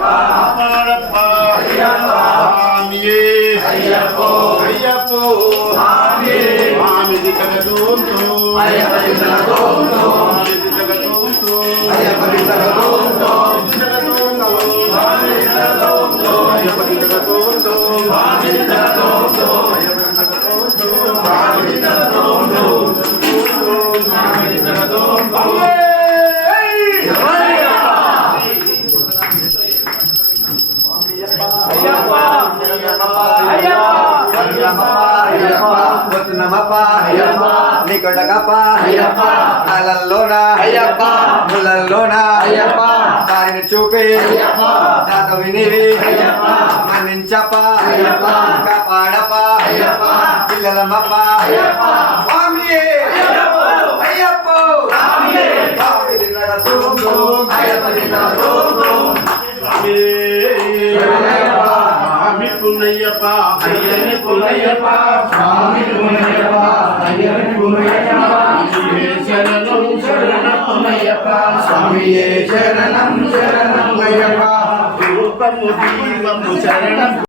కాపాడప్పా స్వామియే అయ్యప్పో స్వామి దిగదోంతో దారిని చూపి నాతో వినివి మన్నించప్ప కాపాడప్ప పిల్లలమ్మప్ప స్వామియే అయ్యప్పో స్వామి పున్నయ్యప్ప అయ్యని పున్నయ్యప్ప స్వామి పున్నయ్యప్ప అయ్యని పున్నయ్యప్ప శరణం శరణం పున్నయ్యప్ప స్వామియే శరణం శరణం అయ్యప్ప రూపము దీపము శరణం